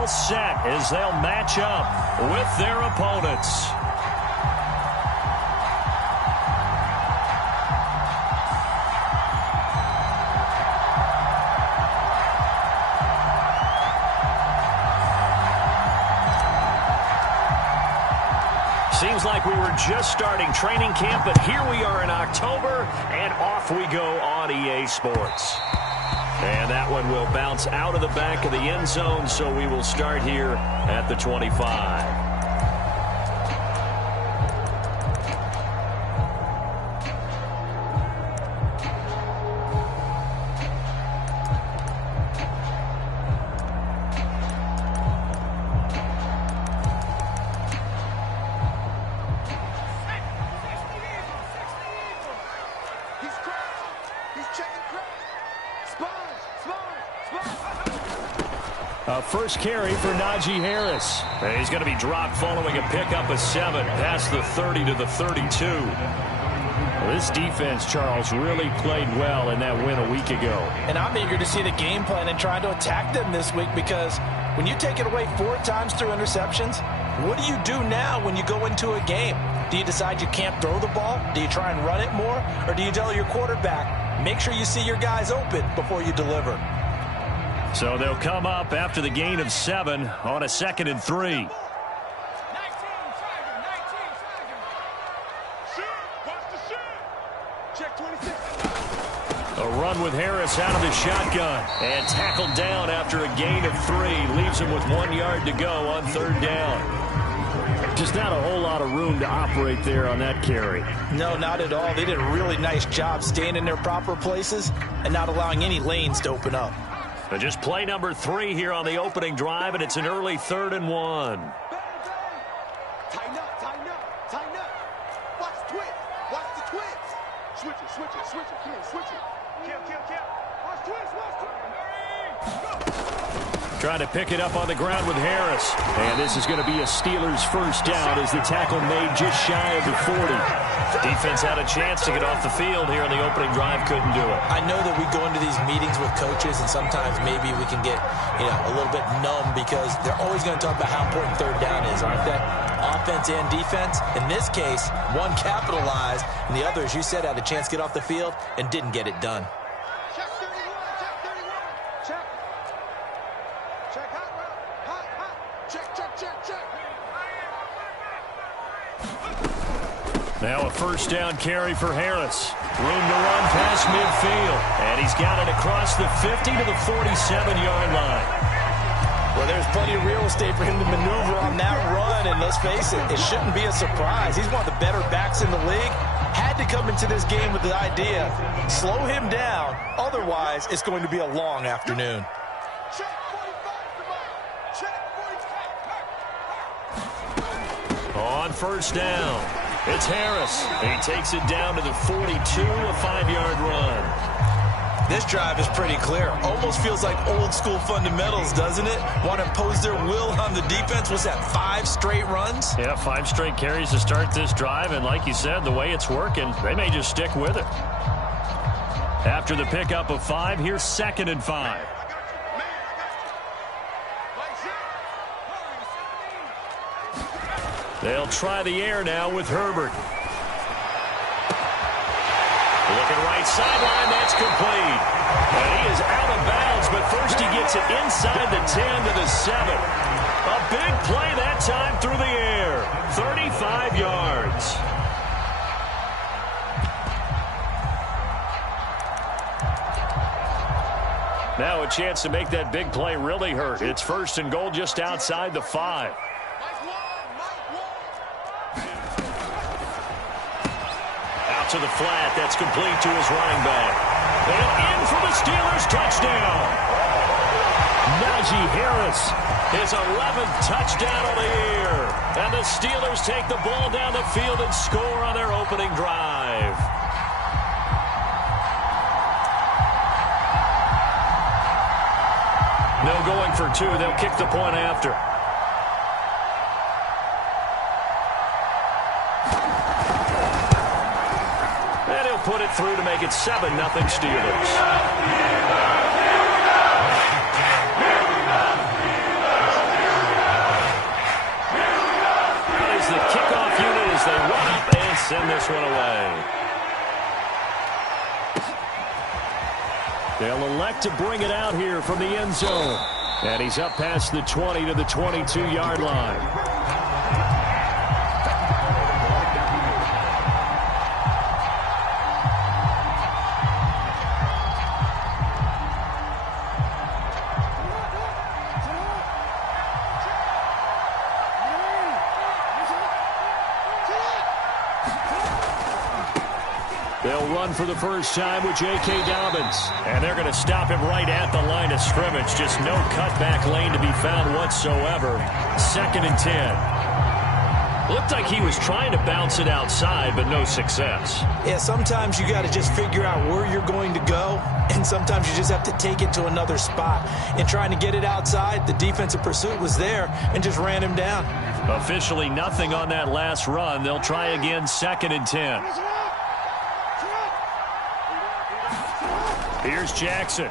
all set as they'll match up with their opponents. Seems like we were just starting training camp, but here we are in October, and off we go on EA Sports. And that one will bounce out of the back of the end zone, so we will start here at the 25. First carry for Najee Harris. He's going to be dropped following a pickup of 7 past the 30 to the 32. This defense, Charles, really played well in that win a week ago. And I'm eager to see the game plan and trying to attack them this week, because when you take it away 4 times through interceptions, what do you do now when you go into a game? Do you decide you can't throw the ball? Do you try and run it more? Or do you tell your quarterback, make sure you see your guys open before you deliver? So they'll come up after the gain of 7 on a 2nd and 3. A run with Harris out of the shotgun and tackled down after a gain of 3. Leaves him with 1 yard to go on 3rd down. Just not a whole lot of room to operate there on that carry. No, not at all. They did a really nice job staying in their proper places and not allowing any lanes to open up. But just play number 3 here on the opening drive, and it's an early 3rd and 1. Tighten up, tighten up, tighten up. Watch the twist. Watch the twist. Switch it, switch it, switch it. Come on, switch it. Kill. Watch twist, watch twist. Trying to pick it up on the ground with Harris. And this is going to be a Steelers first down as the tackle made just shy of the 40. Defense had a chance to get off the field here on the opening drive, couldn't do it. I know that we go into these meetings with coaches, and sometimes maybe we can get, a little bit numb, because they're always going to talk about how important 3rd down is, aren't they? Offense and defense. In this case, one capitalized, and the other, as you said, had a chance to get off the field and didn't get it done. Check 31, check 31. Check. Check hot. Check. Now a first down carry for Harris. Room to run past midfield. And he's got it across the 50 to the 47-yard line. Well, there's plenty of real estate for him to maneuver on that run, and let's face it, it shouldn't be a surprise. He's one of the better backs in the league. Had to come into this game with the idea, slow him down, otherwise it's going to be a long afternoon. Check 45, check 45. On first down, it's Harris. He takes it down to the 42, a 5-yard run. This drive is pretty clear. Almost feels like old school fundamentals, doesn't it? Want to impose their will on the defense. Was that 5 straight runs? Yeah, 5 straight carries to start this drive, and like you said, the way it's working, they may just stick with it. After the pickup of 5, here's 2nd and 5. They'll try the air now with Herbert. Looking right sideline, that's complete. And he is out of bounds, but first he gets it inside the 10 to the 7. A big play that time through the air. 35 yards. Now a chance to make that big play really hurt. It's 1st and goal just outside the 5. To the flat, that's complete to his running back. And in for the Steelers, touchdown. Najee Harris, his 11th touchdown of the year. And the Steelers take the ball down the field and score on their opening drive. No going for 2. They'll kick the point after. Put it through to make it 7-0 Steelers. this one away. They'll elect to bring it out here from the end zone. And he's up past the 20 to the 22-yard line. They'll run for the first time with J.K. Dobbins. And they're going to stop him right at the line of scrimmage. Just no cutback lane to be found whatsoever. 2nd and 10. Looked like he was trying to bounce it outside, but no success. Yeah, sometimes you got to just figure out where you're going to go, and sometimes you just have to take it to another spot. In trying to get it outside, the defensive pursuit was there and just ran him down. Officially nothing on that last run. They'll try again, 2nd and 10. Here's Jackson.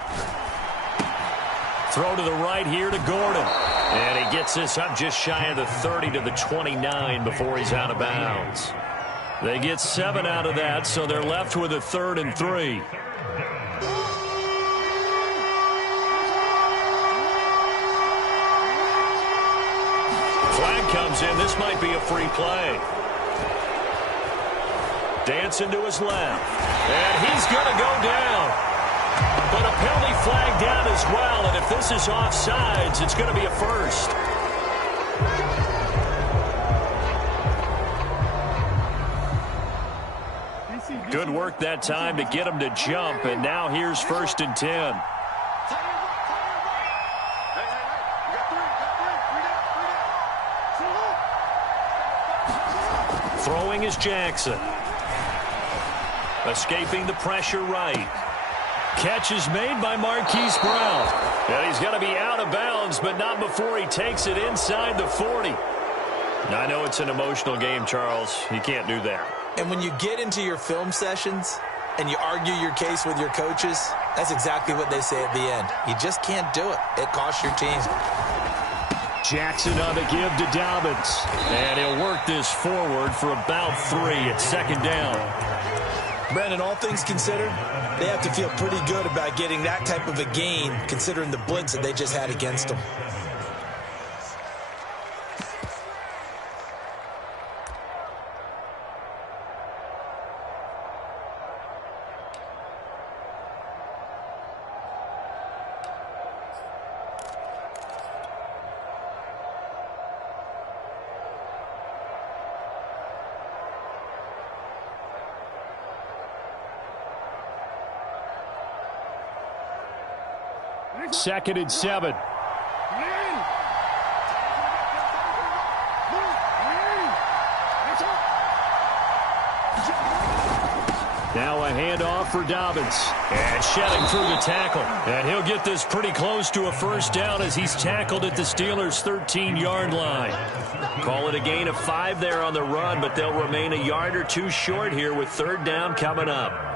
Throw to the right here to Gordon. And he gets this up just shy of the 30 to the 29 before he's out of bounds. They get 7 out of that, so they're left with a 3rd and 3. Flag comes in. This might be a free play. Dancing to his left. And he's going to go down. But a penalty flag down as well, and if this is offsides, it's going to be a first. Good work that time to get him to jump, and now here's 1st and 10. Throwing is Jackson. Escaping the pressure right. Catch is made by Marquise Brown. And he's going to be out of bounds, but not before he takes it inside the 40. I know it's an emotional game, Charles. You can't do that. And when you get into your film sessions and you argue your case with your coaches, that's exactly what they say at the end. You just can't do it. It costs your team. Jackson on the give to Dobbins. And he'll work this forward for about 3 at 2nd down. Brandon, all things considered, they have to feel pretty good about getting that type of a gain, considering the blitz that they just had against them. Second and 7. Now a handoff for Dobbins. And shedding through the tackle. And he'll get this pretty close to a first down as he's tackled at the Steelers' 13-yard line. Call it a gain of 5 there on the run, but they'll remain a yard or 2 short here with 3rd down coming up.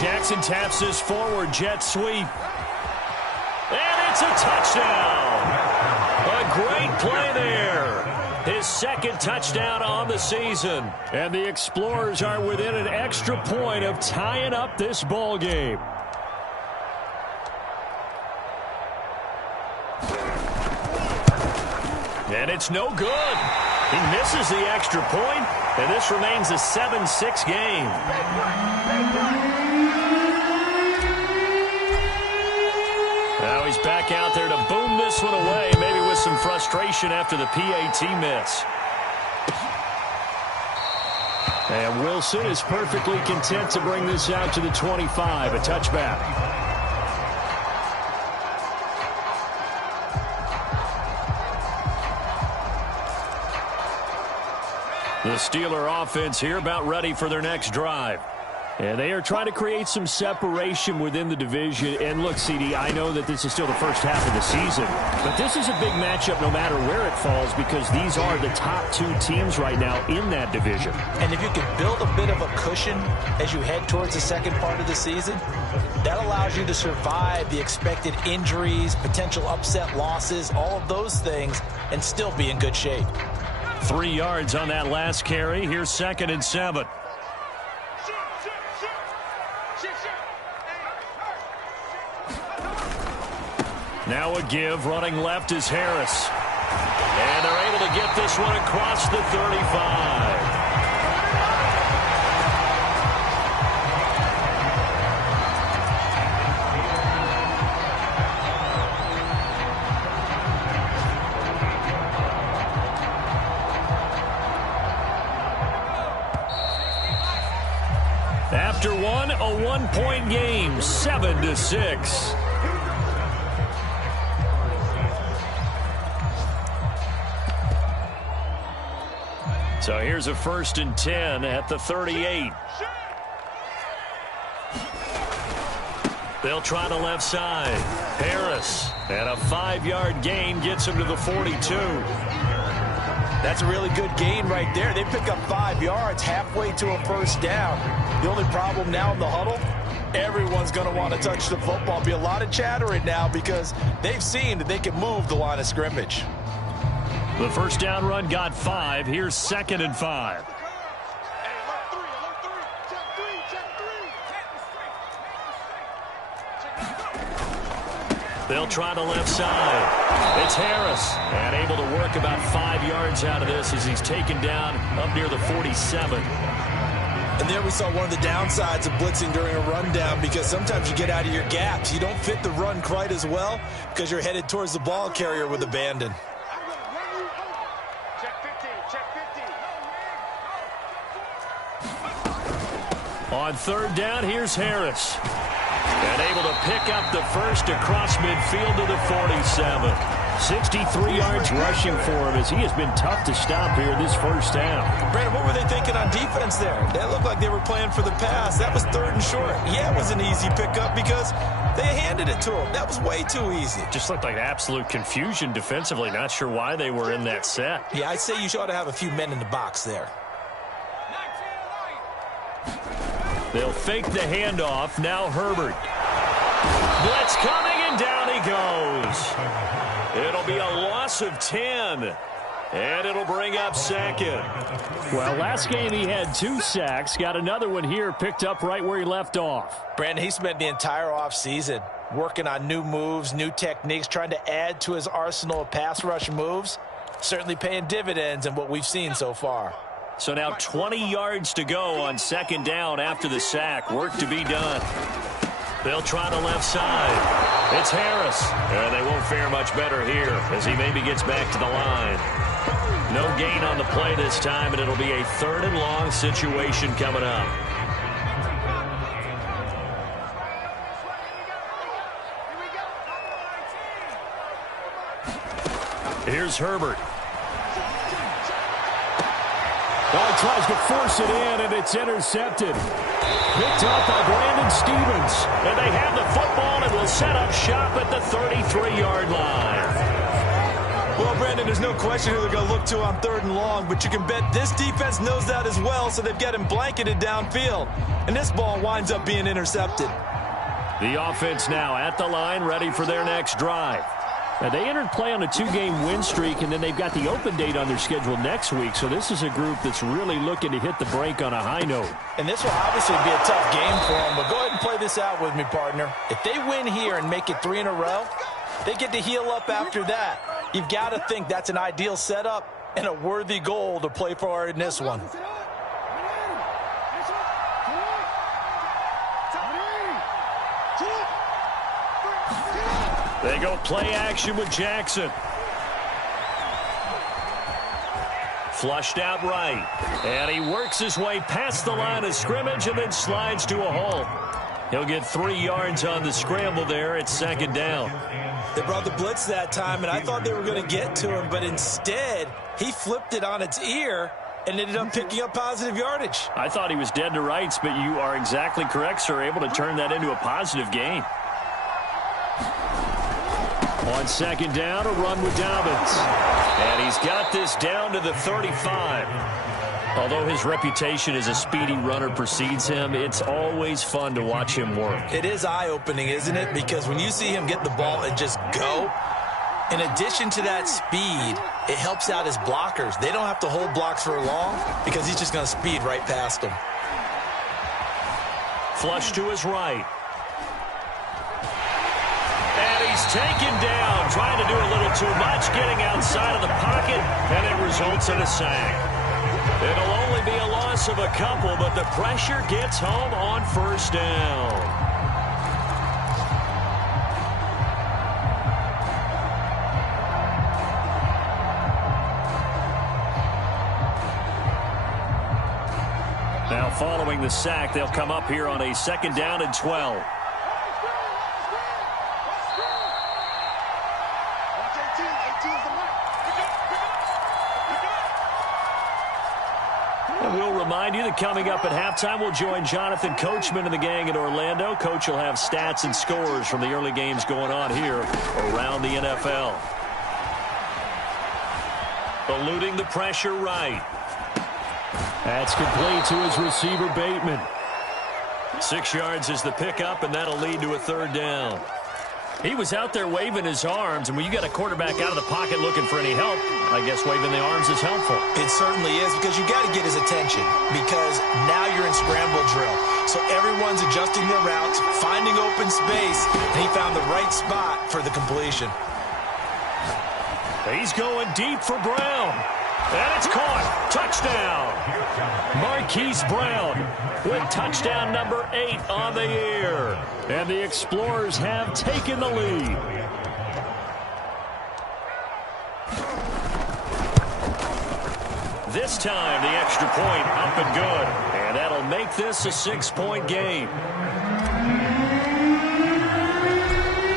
Jackson taps this forward jet sweep. And it's a touchdown. A great play there. His 2nd touchdown on the season. And the Explorers are within an extra point of tying up this ball game. And it's no good. He misses the extra point, and this remains a 7-6 game. Now he's back out there to boom this one away, maybe with some frustration after the PAT miss. And Wilson is perfectly content to bring this out to the 25, a touchback. The Steeler offense here about ready for their next drive. And they are trying to create some separation within the division. And look, CD, I know that this is still the first half of the season, but this is a big matchup no matter where it falls because these are the top two teams right now in that division. And if you can build a bit of a cushion as you head towards the second part of the season, that allows you to survive the expected injuries, potential upset losses, all of those things, and still be in good shape. 3 yards on that last carry. Here's 2nd and 7. Now a give. Running left is Harris. And they're able to get this one across the 35. After one, a 1-point game, 7-6. So here's a 1st and 10 at the 38. They'll try the left side. Harris, and a 5-yard gain gets him to the 42. That's a really good gain right there. They pick up 5 yards halfway to a 1st down. The only problem now in the huddle, everyone's going to want to touch the football. Be a lot of chattering now because they've seen that they can move the line of scrimmage. The 1st down run got 5. Here's 2nd and 5. They'll try the left side. It's Harris. And able to work about 5 yards out of this as he's taken down up near the 47. And there we saw one of the downsides of blitzing during a rundown because sometimes you get out of your gaps. You don't fit the run quite as well because you're headed towards the ball carrier with abandon. On 3rd down, here's Harris. And able to pick up the 1st across midfield to the 47. 63 yards rushing for him as he has been tough to stop here this 1st half. Brandon, what were they thinking on defense there? That looked like they were playing for the pass. That was 3rd and short. Yeah, it was an easy pickup because they handed it to him. That was way too easy. Just looked like absolute confusion defensively. Not sure why they were in that set. Yeah, I'd say you ought to have a few men in the box there. They'll fake the handoff. Now Herbert. Blitz coming, and down he goes. It'll be a loss of 10. And it'll bring up 2nd. Well, last game he had 2 sacks. Got another one here picked up right where he left off. Brandon, he spent the entire offseason working on new moves, new techniques, trying to add to his arsenal of pass rush moves. Certainly paying dividends in what we've seen so far. So now 20 yards to go on 2nd down after the sack. Work to be done. They'll try the left side. It's Harris. And they won't fare much better here as he maybe gets back to the line. No gain on the play this time, and it'll be a 3rd and long situation coming up. Here's Herbert. Oh, tries to force it in, and it's intercepted. Picked up by Brandon Stevens. And they have the football and will set up shop at the 33-yard line. Well, Brandon, there's no question who they're going to look to on 3rd and long, but you can bet this defense knows that as well, so they've got him blanketed downfield. And this ball winds up being intercepted. The offense now at the line, ready for their next drive. Now, they entered play on a 2-game win streak, and then they've got the open date on their schedule next week. So this is a group that's really looking to hit the break on a high note. And this will obviously be a tough game for them, but go ahead and play this out with me, partner. If they win here and make it 3 in a row, they get to heal up after that. You've got to think that's an ideal setup and a worthy goal to play for in this one. They go play action with Jackson. Flushed out right. And he works his way past the line of scrimmage and then slides to a hole. He'll get 3 yards on the scramble there. It's 2nd down. They brought the blitz that time, and I thought they were going to get to him, but instead, he flipped it on its ear and ended up picking up positive yardage. I thought he was dead to rights, but you are exactly correct, sir. Able to turn that into a positive gain. On second down, a run with Dobbins. And he's got this down to the 35. Although his reputation as a speedy runner precedes him, it's always fun to watch him work. It is eye-opening, isn't it? Because when you see him get the ball and just go, in addition to that speed, it helps out his blockers. They don't have to hold blocks for long because he's just going to speed right past them. Flush to his right. And he's taken down, trying to do a little too much, getting outside of the pocket, and it results in a sack. It'll only be a loss of a couple, but the pressure gets home on first down. Now following the sack, they'll come up here on a second down and 12. We'll remind you that coming up at halftime, we'll join Jonathan Coachman and the gang in Orlando. Coach will have stats and scores from the early games going on here around the NFL. Eluding the pressure right. That's complete to his receiver, Bateman. 6 yards is the pickup, and that'll lead to a third down. He was out there waving his arms, and when you got a quarterback out of the pocket looking for any help, I guess waving the arms is helpful. It certainly is, because you got to get his attention, because now you're in scramble drill. So everyone's adjusting their routes, finding open space, and he found the right spot for the completion. He's going deep for Brown. And it's caught. Touchdown. Marquise Brown with touchdown number 8 on the year. And the Explorers have taken the lead. This time the extra point up and good. And that'll make this a 6-point game.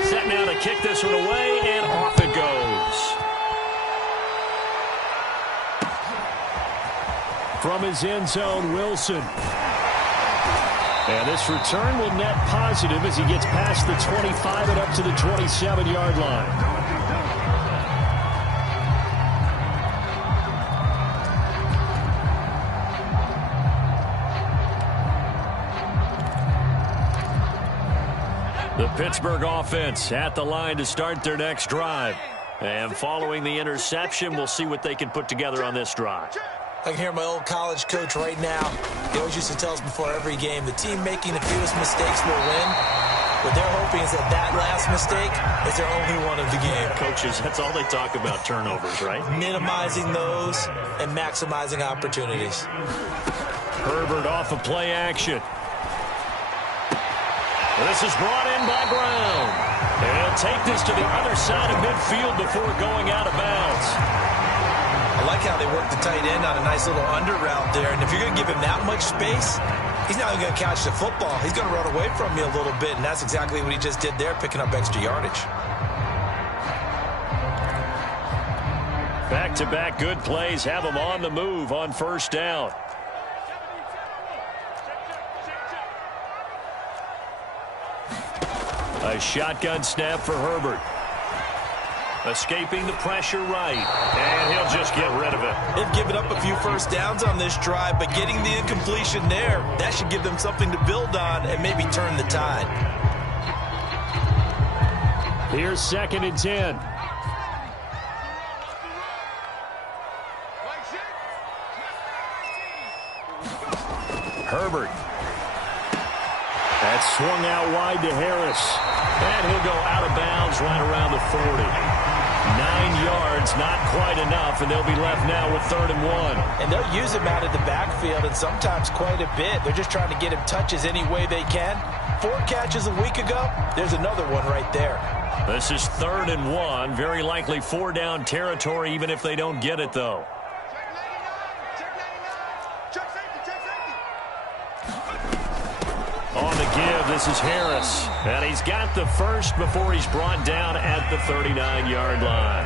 Set now to kick this one away, and off it goes. From his end zone, Wilson. And this return will net positive as he gets past the 25 and up to the 27-yard line. The Pittsburgh offense at the line to start their next drive. And following the interception, we'll see what they can put together on this drive. I can hear my old college coach right now. He always used to tell us before every game, the team making the fewest mistakes will win. What they're hoping is that last mistake is their only one of the game. Coaches, that's all they talk about, turnovers, right? Minimizing those and maximizing opportunities. Herbert off of play action. This is brought in by Brown. And he'll take this to the other side of midfield before going out of bounds. I like how they work the tight end on a nice little under route there. And if you're going to give him that much space, he's not even going to catch the football. He's going to run away from you a little bit, and that's exactly what he just did there, picking up extra yardage. Back-to-back good plays have him on the move on first down. A shotgun snap for Herbert. Escaping the pressure right. And he'll just get rid of it. They've given up a few first downs on this drive, but getting the incompletion there, that should give them something to build on and maybe turn the tide. Here's 2nd and 10. Herbert. That's swung out wide to Harris. And he'll go out of bounds right around the 40. 9 yards, not quite enough, and they'll be left now with 3rd and 1. And they'll use him out of the backfield, and sometimes quite a bit. They're just trying to get him touches any way they can. 4 catches a week ago, there's another one right there. This is 3rd and 1. Very likely 4-down territory, even if they don't get it, though. On the give, this is Harris. And he's got the first before he's brought down at the 39-yard line.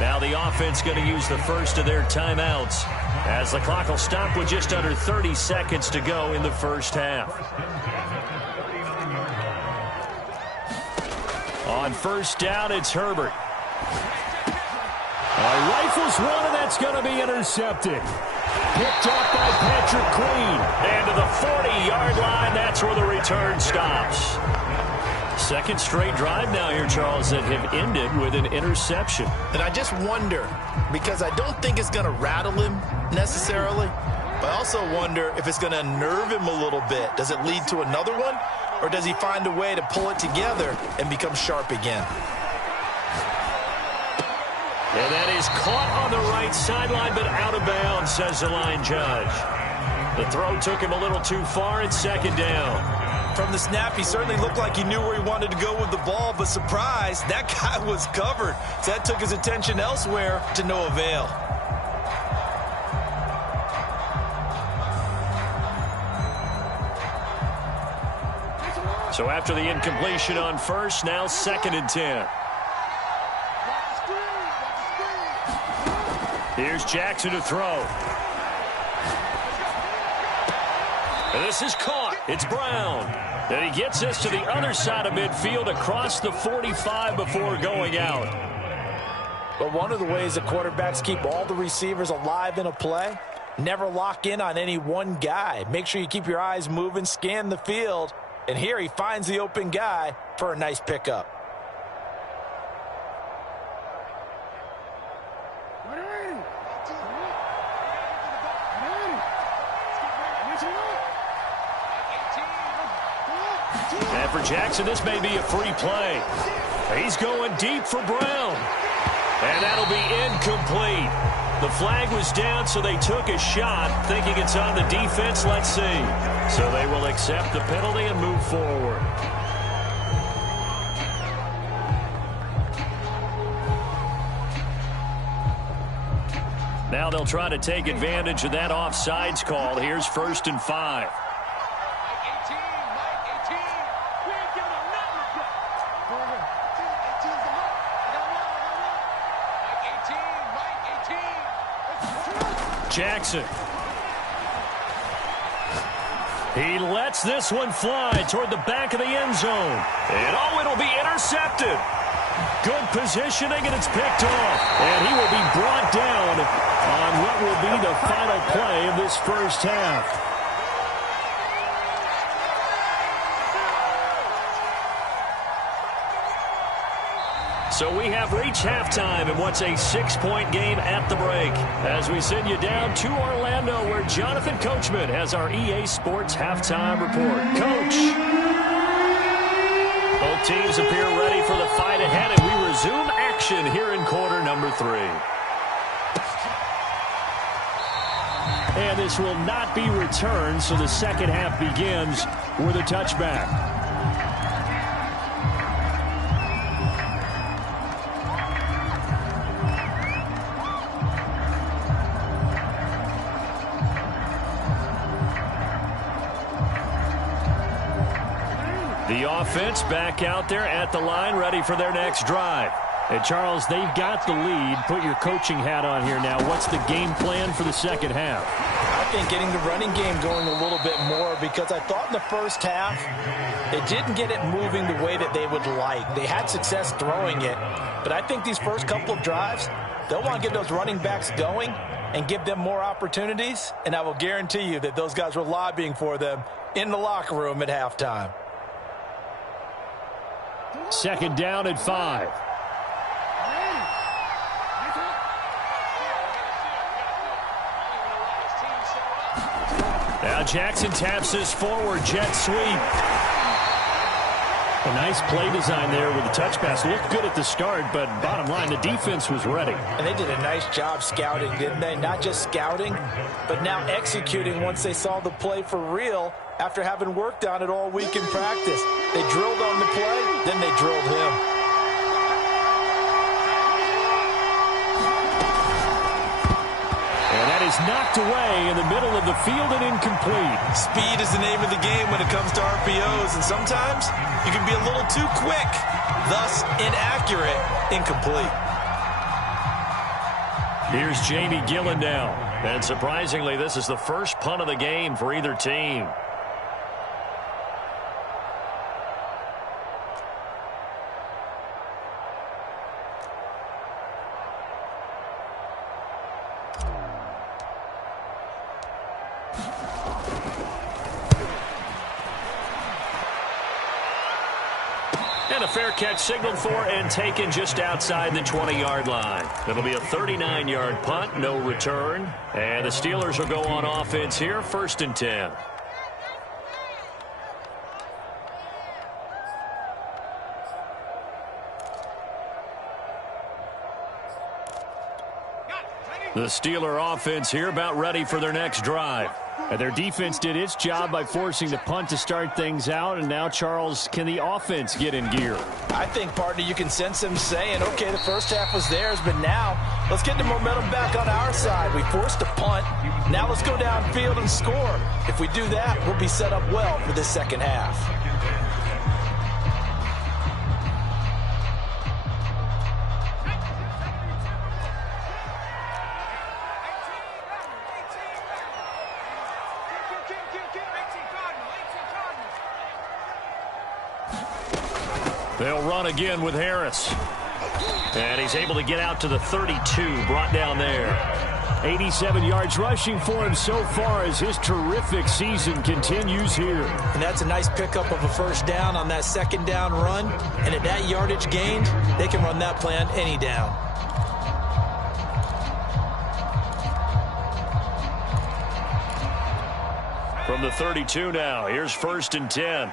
Now the offense going to use the first of their timeouts as the clock will stop with just under 30 seconds to go in the first half. On first down, it's Herbert. Rifles one, and that's going to be intercepted. Picked up by Patrick Queen. And to the 40-yard line, that's where the return stops. Second straight drive now here, Charles, that have ended with an interception. And I just wonder, because I don't think it's going to rattle him necessarily, but I also wonder if it's going to unnerve him a little bit. Does it lead to another one, or does he find a way to pull it together and become sharp again? And that is caught on the right sideline, but out of bounds, says the line judge. The throw took him a little too far. It's second down. From the snap, he certainly looked like he knew where he wanted to go with the ball, but surprise, that guy was covered. So that took his attention elsewhere to no avail. So after the incompletion on first, now second and 10. Here's Jackson to throw. And this is caught. It's Brown. And he gets us to the other side of midfield across the 45 before going out. But one of the ways that quarterbacks keep all the receivers alive in a play, never lock in on any one guy. Make sure you keep your eyes moving, scan the field. And here he finds the open guy for a nice pickup. And for Jackson, this may be a free play. He's going deep for Brown. And that'll be incomplete. The flag was down, so they took a shot, thinking it's on the defense. Let's see. So they will accept the penalty and move forward. Now they'll try to take advantage of that offsides call. Here's 1st and 5. Jackson. He lets this one fly toward the back of the end zone. And oh, it'll be intercepted. Good positioning, and it's picked off. And he will be brought down on what will be the final play of this first half. So we have reached halftime in what's a 6-point game at the break. As we send you down to Orlando, where Jonathan Coachman has our EA Sports halftime report. Coach. Both teams appear ready for the fight ahead, and we resume action here in quarter number 3. And this will not be returned, so the second half begins with a touchback. The offense back out there at the line, ready for their next drive. And Charles, they've got the lead. Put your coaching hat on here now. What's the game plan for the second half? I think getting the running game going a little bit more, because I thought in the first half they didn't get it moving the way that they would like. They had success throwing it, but I think these first couple of drives, they'll want to get those running backs going and give them more opportunities, and I will guarantee you that those guys were lobbying for them in the locker room at halftime. Second down at 5. Now Jackson taps this forward jet sweep. A nice play design there with the touch pass. Looked good at the start, but bottom line, the defense was ready. And they did a nice job scouting, didn't they? Not just scouting, but now executing once they saw the play for real after having worked on it all week in practice. They drilled on the play, then they drilled him. And that is knocked away in the middle of the field and incomplete. Speed is the name of the game when it comes to RPOs, and sometimes you can be a little too quick, thus inaccurate, incomplete. Here's Jamie Gillen now. And surprisingly, this is the first punt of the game for either team. And a fair catch signaled for and taken just outside the 20-yard line. It'll be a 39-yard punt, no return. And the Steelers will go on offense here, 1st and 10. The Steeler offense here about ready for their next drive. And their defense did its job by forcing the punt to start things out. And now, Charles, can the offense get in gear? I think, partner, you can sense them saying, okay, the first half was theirs, but now let's get the momentum back on our side. We forced a punt. Now let's go downfield and score. If we do that, we'll be set up well for this second half. They'll run again with Harris. And he's able to get out to the 32, brought down there. 87 yards rushing for him so far as his terrific season continues here. And that's a nice pickup of a first down on that second down run. And at that yardage gained, they can run that play on any down. From the 32 now, here's 1st and 10.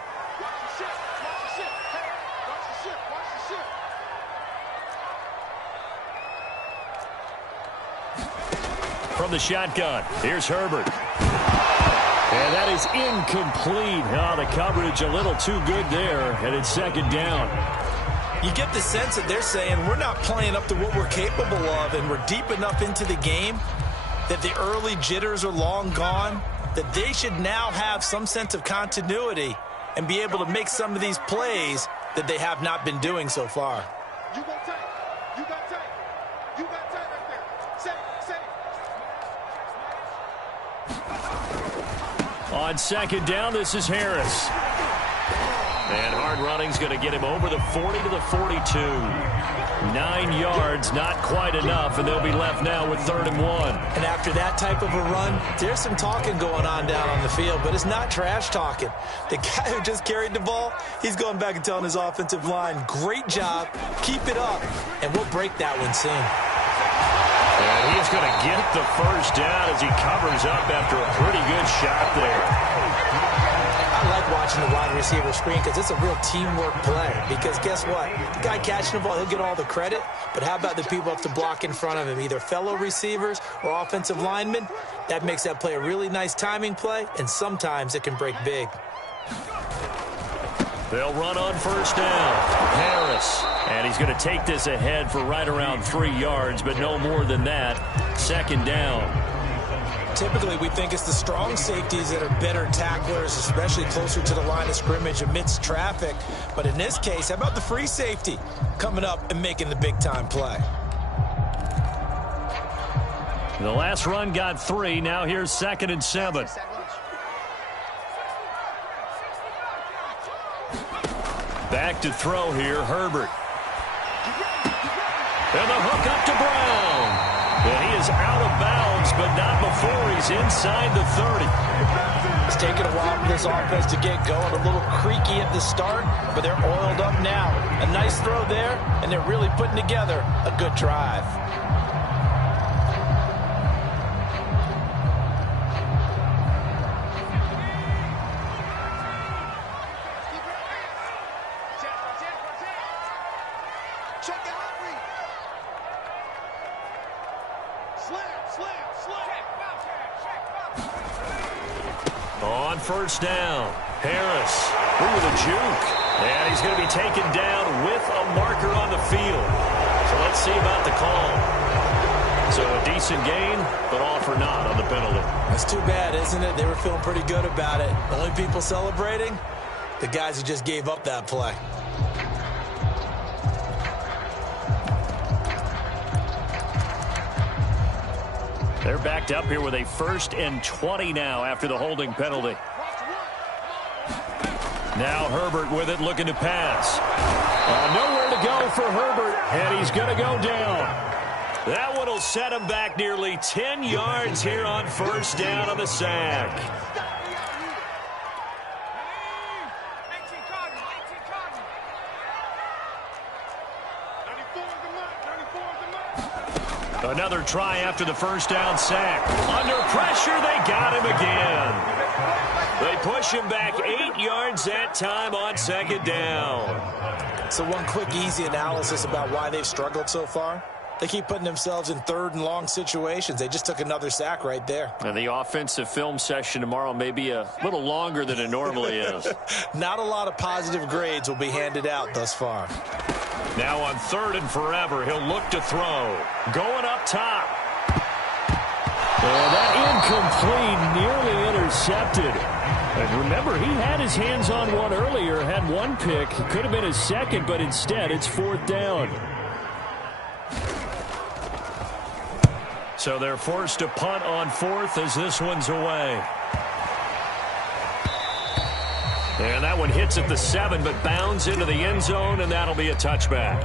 From the shotgun, here's Herbert. And that is incomplete. Oh, the coverage a little too good there, and it's 2nd down. You get the sense that they're saying we're not playing up to what we're capable of, and we're deep enough into the game that the early jitters are long gone, that they should now have some sense of continuity and be able to make some of these plays that they have not been doing so far. You got time. You got time. You got time right there. Set it. On 2nd down, this is Harris. And hard running's going to get him over the 40 to the 42. 9 yards, not quite enough, and they'll be left now with 3rd and 1. And after that type of a run, there's some talking going on down on the field, but it's not trash talking. The guy who just carried the ball, he's going back and telling his offensive line, great job, keep it up, and we'll break that one soon. And he's going to get the first down as he covers up after a pretty good shot there. I like watching the wide receiver screen because it's a real teamwork play. Because guess what? The guy catching the ball, he'll get all the credit. But how about the people up to block in front of him, either fellow receivers or offensive linemen? That makes that play a really nice timing play, and sometimes it can break big. They'll run on 1st down. Harris. And he's going to take this ahead for right around 3 yards, but no more than that. 2nd down. Typically, we think it's the strong safeties that are better tacklers, especially closer to the line of scrimmage amidst traffic. But in this case, how about the free safety coming up and making the big-time play? The last run got 3. Now here's 2nd and 7. Back to throw here, Herbert. And the hook up to Brown. And he is out of bounds, but not before he's inside the 30. It's taken a while for this offense to get going. A little creaky at the start, but they're oiled up now. A nice throw there, and they're really putting together a good drive. On 1st down, Harris with a juke. And he's going to be taken down with a marker on the field. So let's see about the call. So a decent gain, but all for naught on the penalty. That's too bad, isn't it? They were feeling pretty good about it. The only people celebrating, the guys who just gave up that play. They're backed up here with a 1st and 20 now after the holding penalty. Now Herbert with it, looking to pass. Nowhere to go for Herbert, and he's going to go down. That one will set him back nearly 10 yards here on 1st down on the sack. Another try after the 1st down sack. Under pressure, they got him again. They push him back 8 yards that time on 2nd down. So one quick, easy analysis about why they've struggled so far. They keep putting themselves in 3rd and long situations. They just took another sack right there. And the offensive film session tomorrow may be a little longer than it normally is. Not a lot of positive grades will be handed out thus far. Now on 3rd and forever, he'll look to throw. Going up top. And that incomplete, nearly intercepted. And remember, he had his hands on one earlier, had one pick. Could have been his second, but instead it's 4th down. So they're forced to punt on 4th as this one's away. And that one hits at the 7, but bounds into the end zone, and that'll be a touchback.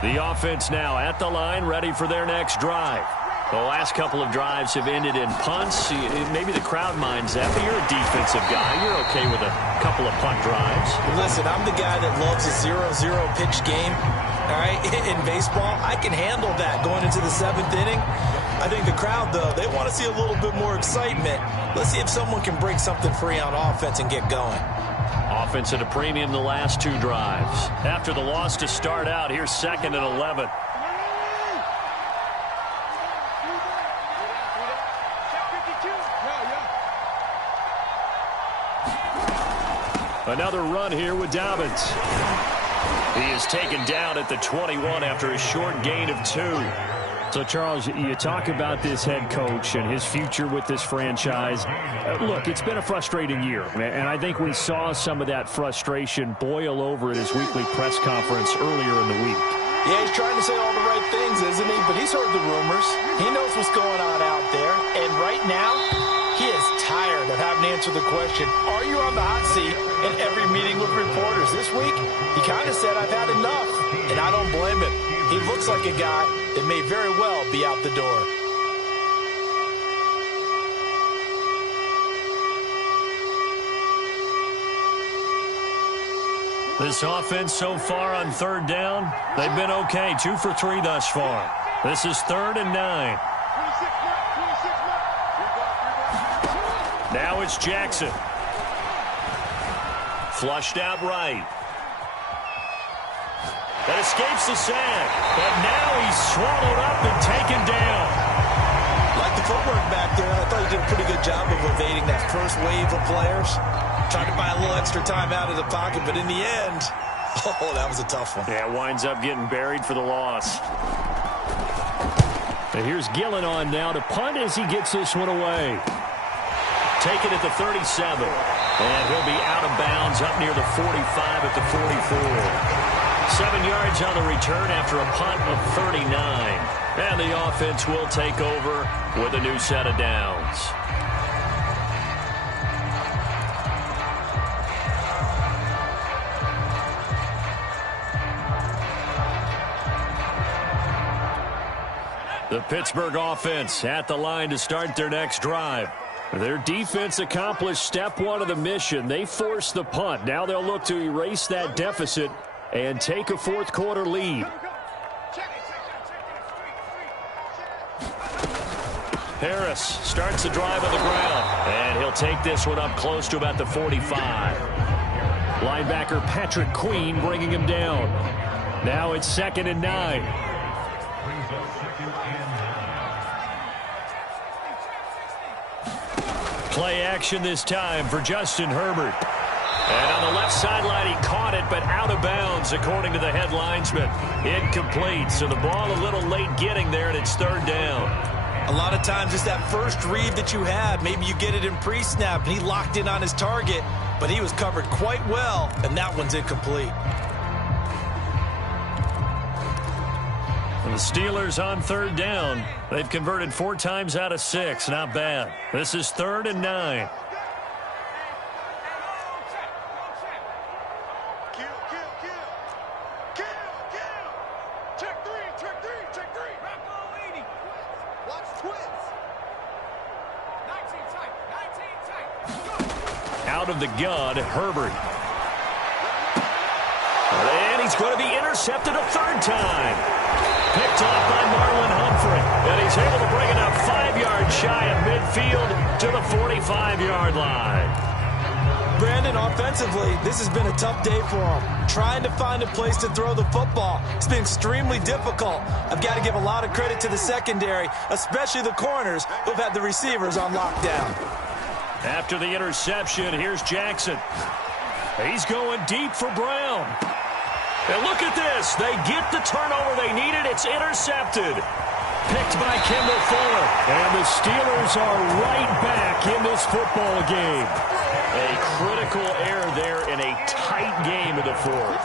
The offense now at the line, ready for their next drive. The last couple of drives have ended in punts. Maybe the crowd minds that, but you're a defensive guy. You're okay with a couple of punt drives. Listen, I'm the guy that loves a 0-0 pitch game. All right, in baseball, I can handle that going into the 7th inning. I think the crowd, though, they want to see a little bit more excitement. Let's see if someone can break something free on offense and get going. Offense at a premium the last 2 drives. After the loss to start out, here's 2nd and 11. Another run here with Dobbins. He is taken down at the 21 after a short gain of 2. So, Charles, you talk about this head coach and his future with this franchise. Look, it's been a frustrating year, and I think we saw some of that frustration boil over at his weekly press conference earlier in the week. Yeah, he's trying to say all the right things, isn't he? But he's heard the rumors. He knows what's going on out there. And right now, he is tired of having to answer the question, are you on the hot seat in every meeting with reporters? This week, he kind of said, I've had enough. And I don't blame him. He looks like a guy that may very well be out the door. This offense so far on 3rd down, they've been okay. 2 for 3 thus far. This is 3rd and 9. Now it's Jackson. Flushed out right. That escapes the sack. But now he's swallowed up and taken down. Like the footwork back there, I thought he did a pretty good job of evading that first wave of players. Tried to buy a little extra time out of the pocket, but in the end, oh, that was a tough one. Yeah, winds up getting buried for the loss. And here's Gillen on now to punt as he gets this one away. Taken at the 37. And he'll be out of bounds up near the 45 at the 44. 7 yards on the return after a punt of 39. And the offense will take over with a new set of downs. The Pittsburgh offense at the line to start their next drive. Their defense accomplished step 1 of the mission. They forced the punt. Now they'll look to erase that deficit and take a 4th quarter lead. Harris starts the drive on the ground, and he'll take this one up close to about the 45. Linebacker Patrick Queen bringing him down. Now it's 2nd and 9. Play action this time for Justin Herbert. And on the left sideline, he caught it, but out of bounds, according to the head linesman. Incomplete, so the ball a little late getting there, and it's 3rd down. A lot of times it's that first read that you had. Maybe you get it in pre-snap, and he locked in on his target. but he was covered quite well, and that one's incomplete. The Steelers on third down. They've converted 4 times out of 6. Not bad. This is 3rd and 9. Out of the gun, Herbert. And he's going to be intercepted a 3rd time. Picked off by Marlon Humphrey. And he's able to bring it up 5 yards shy of midfield to the 45-yard line. Brandon, offensively, this has been a tough day for him. Trying to find a place to throw the football. It's been extremely difficult. I've got to give a lot of credit to the secondary, especially the corners who've had the receivers on lockdown. After the interception, here's Jackson. He's going deep for Brown. And look at this. They get the turnover they needed. It's intercepted. Picked by Kendall Fuller. And the Steelers are right back in this football game. A critical error there in a tight game in the 4th.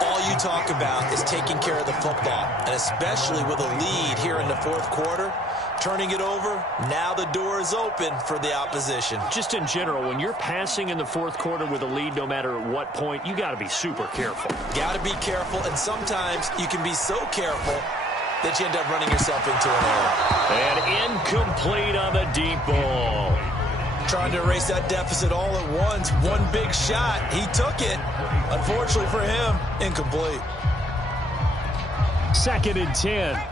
All you talk about is taking care of the football, and especially with a lead here in the 4th quarter. Turning it over, now the door is open for the opposition. Just in general, when you're passing in the 4th quarter with a lead, no matter at what point, you got to be super careful. Got to be careful, and sometimes you can be so careful that you end up running yourself into an error. And incomplete on the deep ball. Trying to erase that deficit all at once. One big shot. He took it. Unfortunately for him, incomplete. 2nd and 10.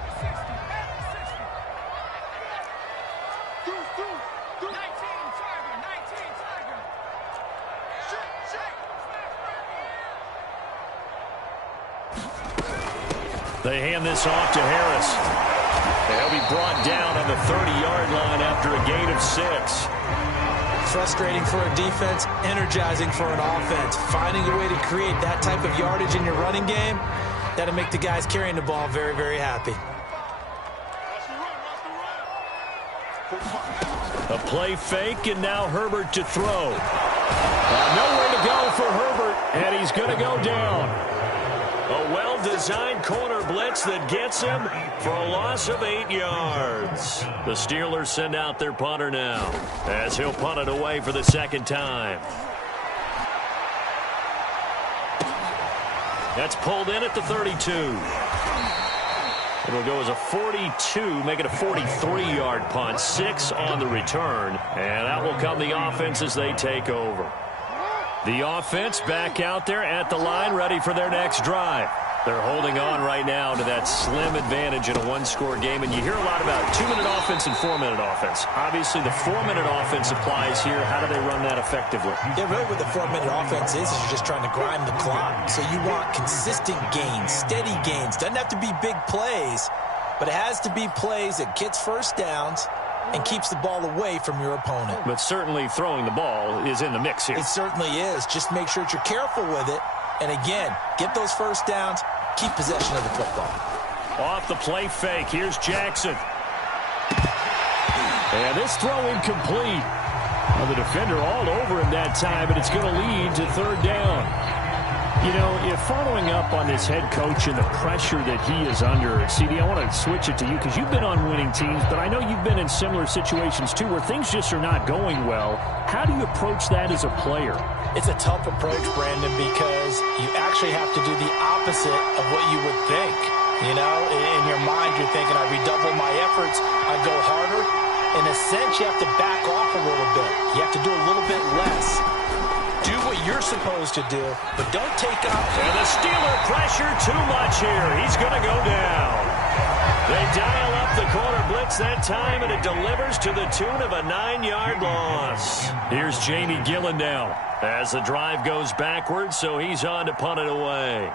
They hand this off to Harris. He'll be brought down on the 30-yard line after a gain of 6. Frustrating for a defense, energizing for an offense. Finding a way to create that type of yardage in your running game, that'll make the guys carrying the ball very, very happy. A play fake, and now Herbert to throw. Nowhere to go for Herbert, and he's going to go down. A well-designed corner blitz that gets him for a loss of 8 yards. The Steelers send out their punter now, as he'll punt it away for the 2nd time. That's pulled in at the 32. It'll go as a 42, make it a 43-yard punt. 6 on the return, and out will come the offense as they take over. The offense back out there at the line, ready for their next drive. They're holding on right now to that slim advantage in a 1-score game, and you hear a lot about 2-minute offense and 4-minute offense. Obviously, the 4-minute offense applies here. How do they run that effectively? Yeah, really what the 4-minute offense is you're just trying to grind the clock. So you want consistent gains, steady gains. Doesn't have to be big plays, but it has to be plays that gets first downs and keeps the ball away from your opponent. But certainly throwing the ball is in the mix here. It certainly is. Just make sure that you're careful with it. And again, get those first downs, keep possession of the football. Off the play fake, here's Jackson. And this throw incomplete. Well, the defender all over him that time, but it's going to lead to 3rd down. You know, if following up on this head coach and the pressure that he is under, CD, I want to switch it to you because you've been on winning teams, but I know you've been in similar situations too where things just are not going well. How do you approach that as a player? It's a tough approach, Brandon, because you actually have to do the opposite of what you would think. You know, in your mind, you're thinking, I redouble my efforts, I go harder. In a sense, you have to back off a little bit. You have to do a little bit less. Do what you're supposed to do, but don't take up. And the Steeler pressure too much here. He's going to go down. They dial up the corner blitz that time, and it delivers to the tune of a 9-yard loss. Here's Jamie Gillen now as the drive goes backwards, so he's on to punt it away.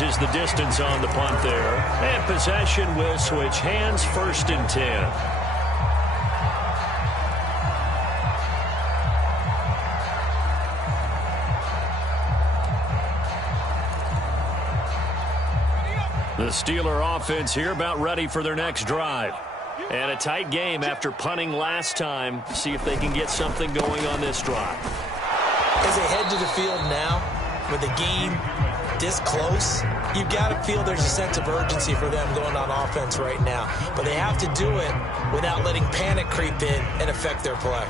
Is the distance on the punt there. And possession will switch hands, 1st and 10. The Steeler offense here about ready for their next drive. And a tight game after punting last time. See if they can get something going on this drive. As they head to the field now, with the game this close, you've got to feel there's a sense of urgency for them going on offense right now. But they have to do it without letting panic creep in and affect their play.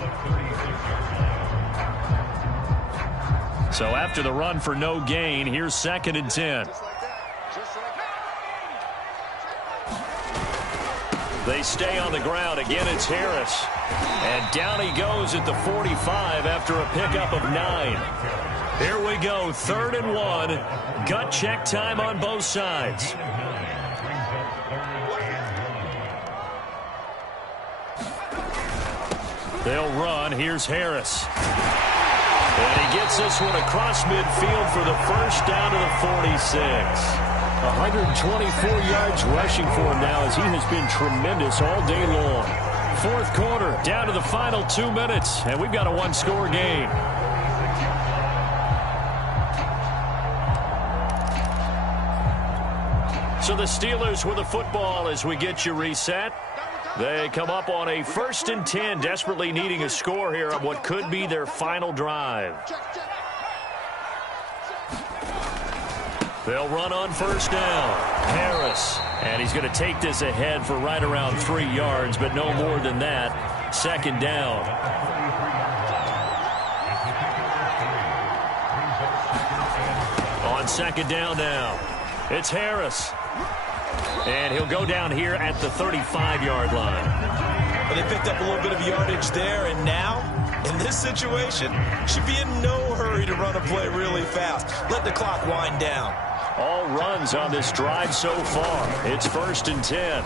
So after the run for no gain, here's 2nd and 10. They stay on the ground. Again, it's Harris. And down he goes at the 45 after a pickup of 9. Here we go, 3rd and 1. Gut check time on both sides. They'll run. Here's Harris. And he gets this one across midfield for the first down to the 46. 124 yards rushing for him now as he has been tremendous all day long. 4th quarter, down to the final 2 minutes, and we've got a one-score game. So the Steelers with the football as we get you reset. They come up on a 1st and 10, desperately needing a score here on what could be their final drive. They'll run on 1st down. Harris. And he's going to take this ahead for right around 3 yards, but no more than that. 2nd down. On 2nd down now, it's Harris. And he'll go down here at the 35-yard line. Well, they picked up a little bit of yardage there, and now, in this situation, should be in no hurry to run a play really fast. Let the clock wind down. All runs on this drive so far. It's 1st and 10.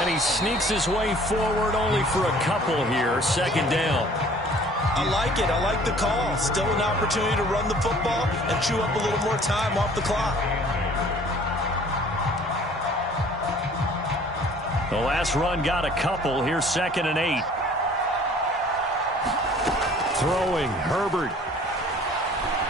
And he sneaks his way forward only for a couple here. 2nd down. I like it. I like the call. Still an opportunity to run the football and chew up a little more time off the clock. The last run got a couple. Here's 2nd and 8. Throwing, Herbert.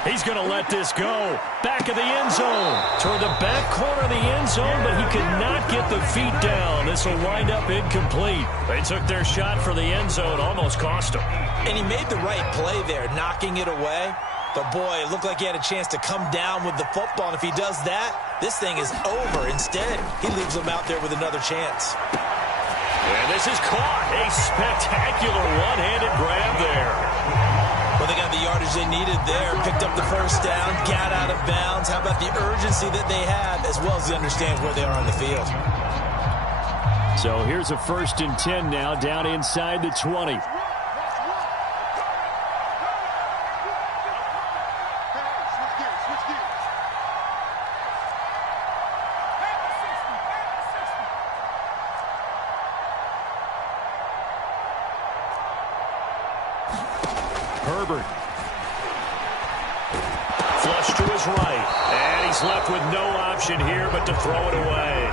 He's going to let this go. Back of the end zone. Toward the back corner of the end zone, but he could not get the feet down. This will wind up incomplete. They took their shot for the end zone. Almost cost him. And he made the right play there, knocking it away. But, boy, it looked like he had a chance to come down with the football. And if he does that, this thing is over. Instead, he leaves him out there with another chance. And this is caught. A spectacular one-handed grab there. Well, they got the yardage they needed there, picked up the 1st down, got out of bounds. How about the urgency that they have, as well as they understand where they are on the field. So here's a 1st and 10 now, down inside the 20. Herbert. Flush to his right. And he's left with no option here but to throw it away.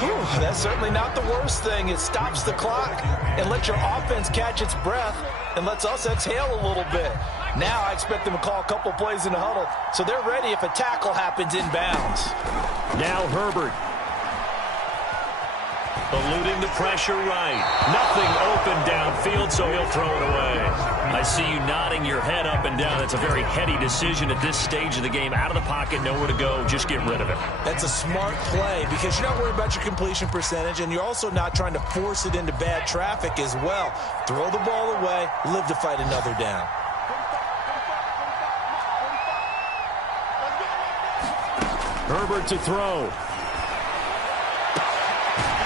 Whew, that's certainly not the worst thing. It stops the clock and lets your offense catch its breath and lets us exhale a little bit. Now I expect them to call a couple plays in the huddle, so they're ready if a tackle happens inbounds. Now Herbert. Eluding the pressure right. Nothing open downfield, so he'll throw it away. I see you nodding your head up and down. That's a very heady decision at this stage of the game. Out of the pocket, nowhere to go. Just get rid of it. That's a smart play because you're not worried about your completion percentage, and you're also not trying to force it into bad traffic as well. Throw the ball away, live to fight another down. Herbert to throw.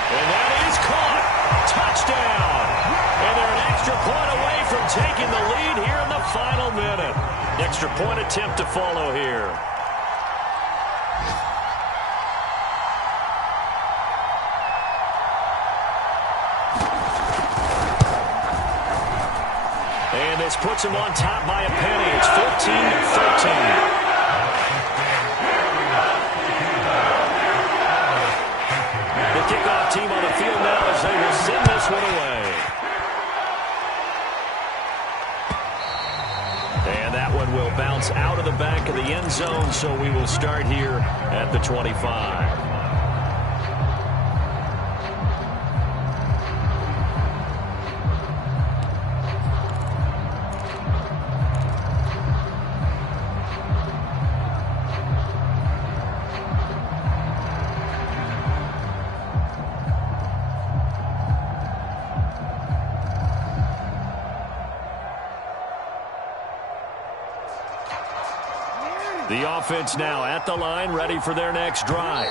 And that is caught. Touchdown. And they're an extra point away from taking the lead here in the final minute. Extra point attempt to follow here. And this puts him on top by a penny. It's 14-13. Kickoff team on the field now as they will send this one away. And that one will bounce out of the back of the end zone, so we will start here at the 25. The offense now at the line, ready for their next drive.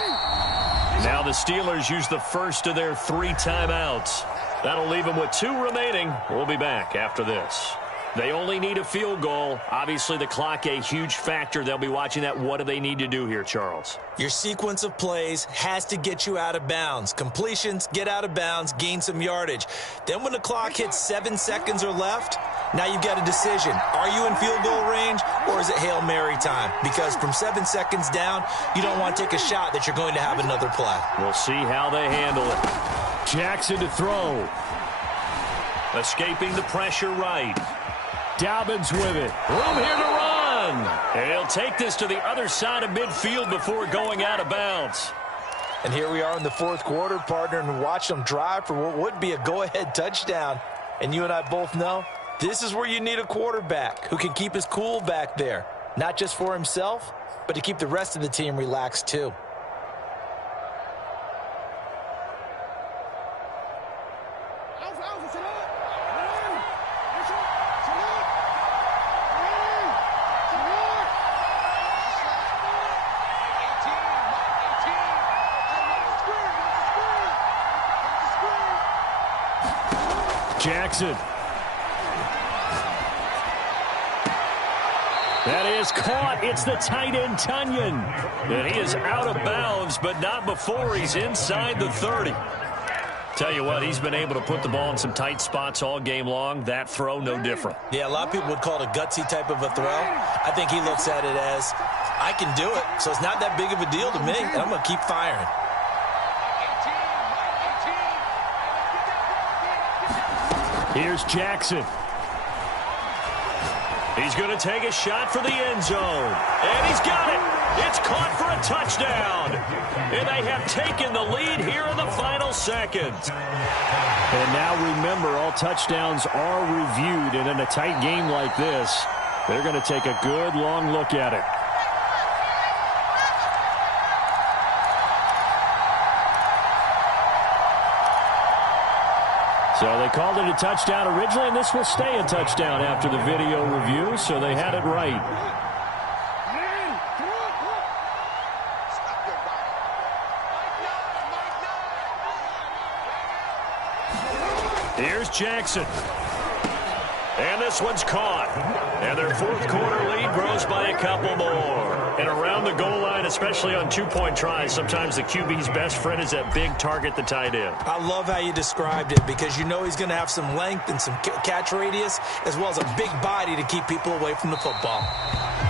Now the Steelers use the first of their 3 timeouts. That'll leave them with 2 remaining. We'll be back after this. They only need a field goal. Obviously, the clock a huge factor. They'll be watching that. What do they need to do here, Charles? Your sequence of plays has to get you out of bounds. Completions, get out of bounds, gain some yardage. Then when the clock hits 7 seconds or left, now you've got a decision. Are you in field goal range, or is it Hail Mary time? Because from 7 seconds down, you don't want to take a shot that you're going to have another play. We'll see how they handle it. Jackson to throw. Escaping the pressure right. Dobbins with it. Room here to run. And he'll take this to the other side of midfield before going out of bounds. And here we are in the 4th quarter, partner, and watch them drive for what would be a go-ahead touchdown. And you and I both know this is where you need a quarterback who can keep his cool back there. Not just for himself, but to keep the rest of the team relaxed too. Jackson. That is caught. It's the tight end, Tunyon. And he is out of bounds, but not before he's inside the 30. Tell you what, he's been able to put the ball in some tight spots all game long. That throw, no different. Yeah, a lot of people would call it a gutsy type of a throw. I think he looks at it as, I can do it, so it's not that big of a deal to me, and I'm going to keep firing. Here's Jackson. He's going to take a shot for the end zone. And he's got it. It's caught for a touchdown. And they have taken the lead here in the final seconds. And now remember, all touchdowns are reviewed. And in a tight game like this, they're going to take a good long look at it. So they called it a touchdown originally, and this will stay a touchdown after the video review, so they had it right. Here's Jackson. And this one's caught. And their 4th quarter lead grows by a couple more. And around the goal line, especially on 2-point tries, sometimes the QB's best friend is that big target, the tight end. I love how you described it, because you know he's going to have some length and some catch radius, as well as a big body to keep people away from the football.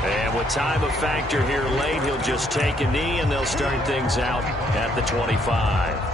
And with time a factor here late, he'll just take a knee, and they'll start things out at the 25.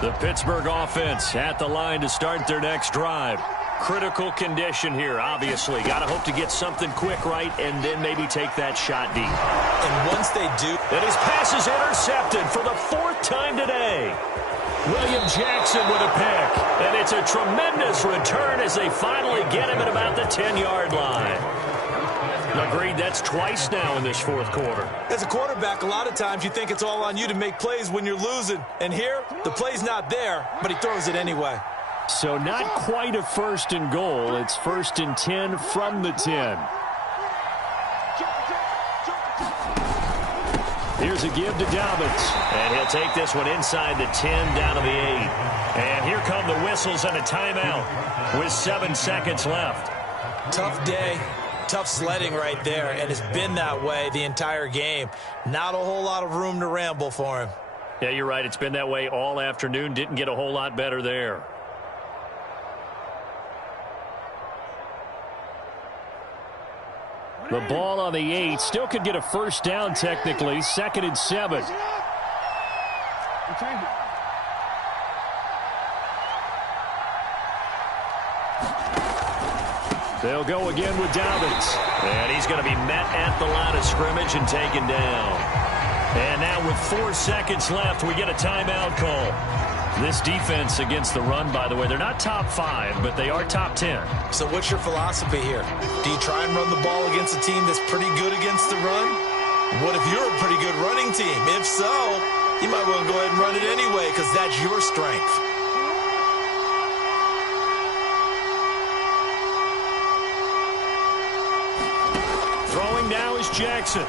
The Pittsburgh offense at the line to start their next drive. Critical condition here, obviously. Got to hope to get something quick right and then maybe take that shot deep. And once they do, and his pass is intercepted for the 4th time today. William Jackson with a pick. And it's a tremendous return as they finally get him at about the 10-yard line. Agreed, that's twice now in this 4th quarter. As a quarterback, a lot of times you think it's all on you to make plays when you're losing. And here, the play's not there, but he throws it anyway. So not quite a 1st and goal. It's 1st and 10 from the 10. Here's a give to Dobbins. And he'll take this one inside the 10 down to the 8. And here come the whistles and a timeout with 7 seconds left. Tough day. Tough sledding right there, and it's been that way the entire game. Not a whole lot of room to ramble for him. Yeah, you're right. It's been that way all afternoon. Didn't get a whole lot better there. The ball on the 8. Still could get a first down technically. 2nd and 7. They'll go again with Dobbins. And he's going to be met at the line of scrimmage and taken down. And now with 4 seconds left, we get a timeout call. This defense against the run, by the way, they're not top 5, but they are top 10. So what's your philosophy here? Do you try and run the ball against a team that's pretty good against the run? What if you're a pretty good running team? If so, you might well go ahead and run it anyway because that's your strength. Throwing now is Jackson.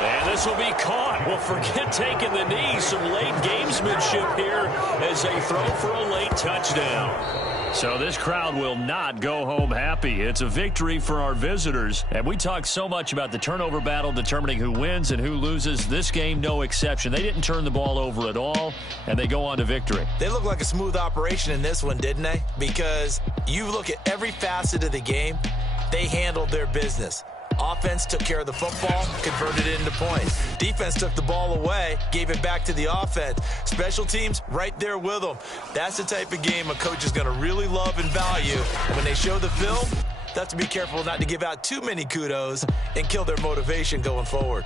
And this will be caught. Well, forget taking the knee. Some late gamesmanship here as they throw for a late touchdown. So this crowd will not go home happy. It's a victory for our visitors. And we talk so much about the turnover battle determining who wins and who loses. This game, no exception. They didn't turn the ball over at all, and they go on to victory. They look like a smooth operation in this one, didn't they? Because you look at every facet of the game, they handled their business. Offense took care of the football, converted it into points. Defense took the ball away, gave it back to the offense. Special teams right there with them. That's the type of game a coach is going to really love and value. And when they show the film, they have to be careful not to give out too many kudos and kill their motivation going forward.